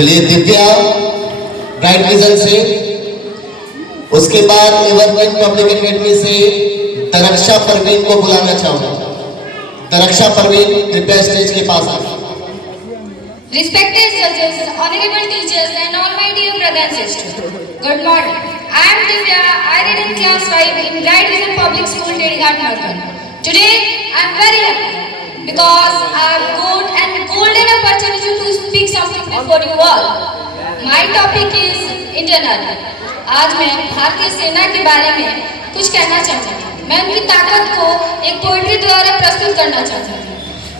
चलिए Divya bright vision से, उसके बाद एवरग्रीन पब्लिक एकेडमी से दरक्षा परवीन को बुलाना चाहूंगा। दरक्षा परवीन कृपया स्टेज के पास आए। Respected judges, honorable teachers and all my dear brothers and sisters, good morning. I am Divya. I read in class 5 in Bright Vision Public School, Dedighat, Markan. Today I am very happy because I have got an golden opportunity to speak something before you all. My topic is internal. आज मैं भारतीय सेना के बारे में कुछ कहना चाहती हूँ। मैं उनकी ताकत को एक पोएट्री द्वारा प्रस्तुत करना चाहती हूँ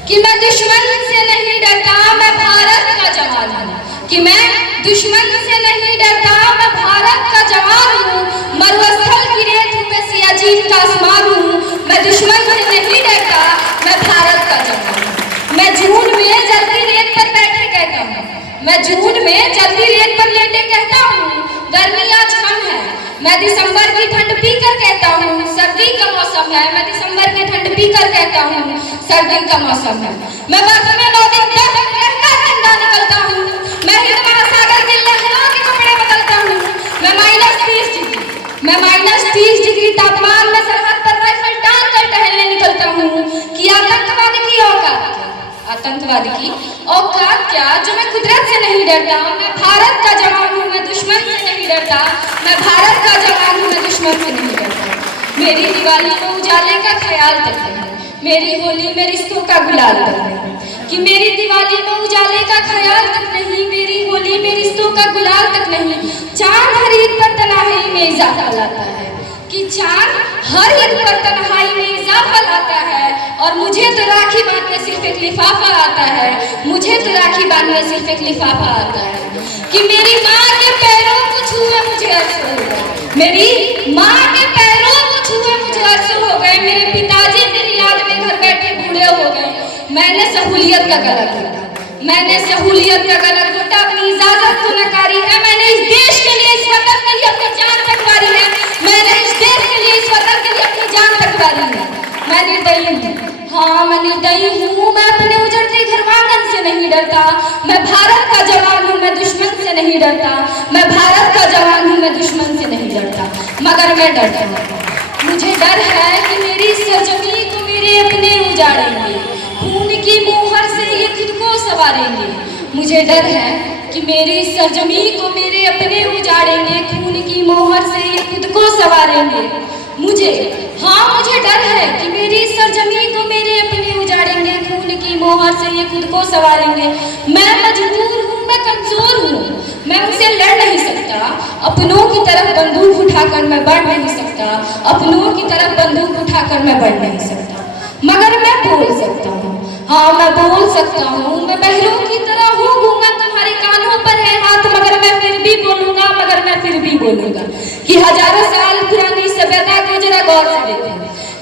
कि मैं दुश्मन से नहीं डरता, मैं भारत का जवान हूँ। कि मैं दुश्मन से नहीं डरता, मैं भारत का जवान हूँ। मरुस्थल की रेत हूँ, मैं सियाचिन का आसमान हूँ। मैं दुश्मन से नहीं डरता, मैं भारत का जवान हूँ। मैं जून में जल्दी रेत पर बैठे कहता हूँ, मैं जून में जल्दी रेत पर लेटे कहता हूँ, गर्मी आज कम है। मैं दिसंबर की ठंड पीकर कहता हूँ, सर्दी का मौसम है। मैं दिसंबर की ठंड पीकर कहता हूँ, सर्दी का मौसम है। मैं बस में 9 दिन तक रहकर जिंदा निकलता हूँ। मैं हिंद महासागर के लहरों के कपड़े बदलता हूँ। मैं -30 डिग्री तापमान में सरहद पर राइफल टांग कर टहलने निकलता हूँ। कि आतंकवादी की औकात क्या जो मैं कुदरत से नहीं डरता। मैं भारत का जवान हूँ, मैं दुश्मन से नहीं डरता। मैं भारत का जवान हूँ, मैं दुश्मन से नहीं डरता। मेरी दिवाली को उजाले का ख्याल तक नहीं, मेरी होली में रिश्तों का गुलाल तक नहीं। कि मेरी दिवाली में उजाले का ख्याल तक नहीं, मेरी होली में रिश्तों का गुलाल तक नहीं। चांद हर ईद पर तन्हाई में इजाफा लाता है, कि चांद हर ईद पर तन्हाई में इजाफा लाता है। और मुझे तो राखी बांधने सिर्फ एक लिफाफा आता है, मुझे तो राखी बांधने सिर्फ एक लिफाफा आता है। कि मेरी माँ के पैरों को छुए मुझे आंसू हो गए, मेरी माँ के पैरों को छुए मुझे आंसू हो गए। मेरे पिताजी मेरी याद में घर बैठे बूढ़े हो गए। मैंने सहूलियत का गला घोटा, मैंने सहूलियत का गला घोटा, अपनी इजाजत को नकारी है। मैंने इस देश के लिए, इस वतन के लिए अपनी जान तकवारी है। मैंने इस देश के लिए, इस वतन के लिए अपनी जान तकवारी है। मैं निर्दयी हूँ, हाँ मैं निर्दयी हूँ। मैं अपने उजड़ते घरवांगन से नहीं डरता। मैं भारत का जवान हूँ, मैं दुश्मन से नहीं डरता। मैं भारत का जवान हूँ, मैं दुश्मन से नहीं डरता। मगर मैं डरता हूँ, मुझे डर है कि मेरी सरजमी को मेरे अपने उजाड़ेंगे, खून की मोहर से ये खुद को सवारेंगे। मुझे डर है कि मेरी सरजमी को मेरे अपने उजाड़ेंगे, खून की मोहर से ये खुद को सवारेंगे। मुझे डर है कि मेरी सरजमी को मेरे अपने उजाड़ेंगे, खून की मोहर से ये खुद को सवारेंगे। मैं मजबूर हूँ, मैं कमजोर हूँ, मैं उनसे लड़ नहीं सकता। अपनों की तरफ बंदूक उठाकर मैं बढ़ नहीं सकता, अपनों की तरफ बंदूक उठाकर मैं बढ़ नहीं सकता। मगर मैं बोल सकता हूँ, हाँ मैं बोल सकता हूँ। मैं बहरों की तरह हूँ, घूंघट तुम्हारे कानों पर है हाथ, मगर मैं फिर भी बोलूंगा, मगर मैं फिर भी बोलूंगा। कि हजारों साल पुरानी सभ्यता को जरा गौर से देखो,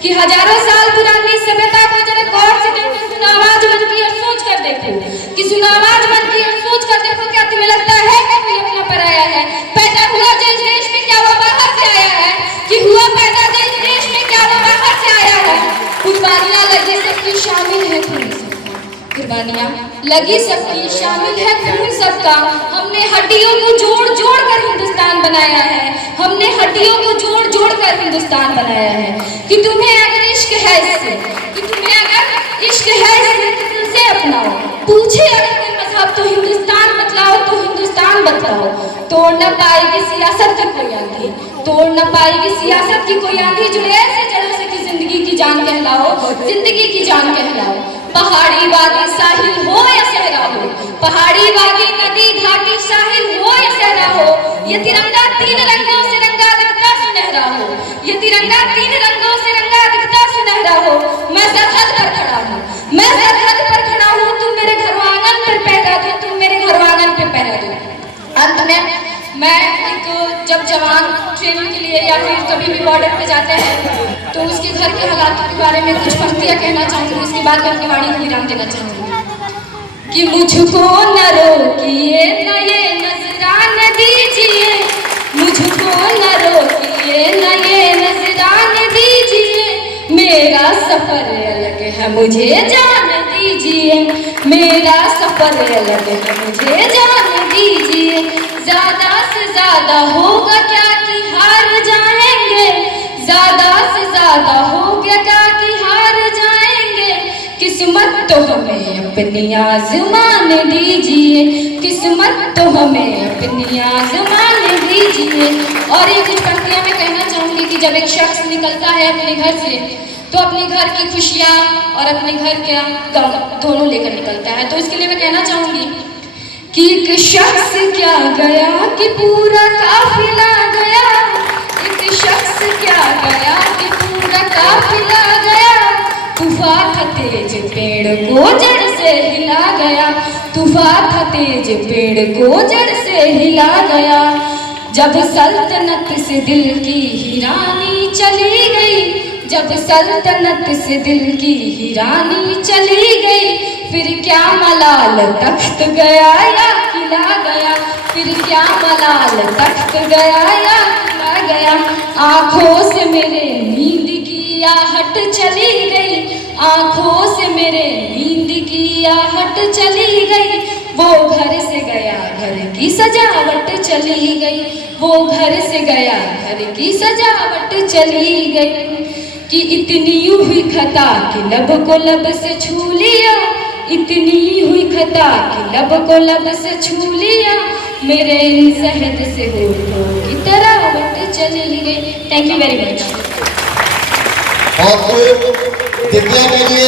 कि हजारों साल पुरानी सभ्यता को जरा गौर से देखो। सुनो आवाज बन की और सोच कर देखो, कि सुनो आवाज बन की और सोच कर देखो। क्या तुम्हें लगता है कि कोई अपना पराया है? पैदा हुआ जो इस देश में, क्या वो बाहर से आया है? कि हुआ पैदा जो इस देश में, क्या वो बाहर से आया है? कुर्बानियां लगी सबकी, शामिल है खून सबका। कुर्बानियां लगी सबकी, शामिल है खून सबका। हमने हड्डियों को जोड़ जोड़ कर हिंदुस्तान बनाया है, हमने हड्डियों को जोड़ जोड़ कर हिंदुस्तान बनाया है। कि तुम्हें अगर इश्क है इससे, कि तुम्हें अगर इश्क है इससे तो दिल से अपनाओ। पूछे अगर कोई मजहब तो हिंदुस्तान बतलाओ, तो हिंदुस्तान बतलाओ। तोड़ न पाएगी सियासत की कोई आंधी, तोड़ न पाएगी सियासत की कोई आंधी। जो ऐसे जड़ों से कि जिंदगी की जान कहलाओ, जिंदगी की जान कहलाओ। पहाड़ी वादी साहिल हो या सहरा हो, पहाड़ी वादी नदी घाटी साहिल हो या सहरा हो, ये तिरंगा 3 रंगों से रंगा दिखता सुनहरा हो, ये तिरंगा 3 रंगों से रंगा दिखता सुनहरा हो। मैं सरहद पर खड़ा हूँ, मैं सरहद पर खड़ा हूँ। तुम मेरे घरवांगन पर पहरा दो, तुम मेरे घरवांगन पे पहरा दो। अंत में मैं जब जवान ट्रेनिंग के लिए या फिर कभी भी बॉर्डर पे जाते हैं तो उसके घर के हालातों के बारे में कुछ पंक्तियाँ कहना चाहूँगी। उसके बाद मैं अपनी वाणी को विराम देना चाहूँगी। कि मुझको न रोकिए, न ये नजराने दीजिए, मुझको न रोकिए, न ये नजराने दीजिए। मेरा सफर अलग है, मुझे जाने दीजिए। दीजिए, मेरा सफर अलग है मुझे जाने दीजिए। ज्यादा से ज्यादा होगा क्या कि हार जाएंगे, ज्यादा से ज्यादा हो गया क्या कि हार जाएंगे। किस्मत तो हमें अपनी आजमाने दीजिए, किस्मत तो हमें अपनी आजमाने दीजिए। और ये कुछ पंक्तियां मैं कहना चाहूंगी कि जब एक शख्स निकलता है अपने घर से तो अपने घर की खुशियाँ और अपने घर का गम दोनों लेकर निकलता है। तो इसके लिए मैं कहना चाहूंगी कि एक शख्स क्या गया कि पूरा काफिला गया, एक शख्स क्या गया कि पूरा काफिला गया। तूफान था तेज पेड़ को जड़ से हिला गया, तूफान था तेज पेड़ को जड़ से हिला गया। जब सल्तनत से दिल की हिरानी चली गई, जब सल्तनत से दिल की हिरानी चली गई। फिर क्या मलाल तख्त गया या किला गया, फिर क्या मलाल तख्त गया या किला गया। आंखों से मेरे नींद की आहट चली गई, आंखों से मेरे नींद की आहट चली गई। वो घर से गया घर की सजावट चली गई, वो घर से गया घर की सजावट चली गई। कि इतनी हुई खता कि लब को लब से छू लिया, इतनी हुई खता कि लब को लब से छू लिया। मेरे इन शहद से होठों की तरावट चली गई। Thank you very much. और दिव्या के लिए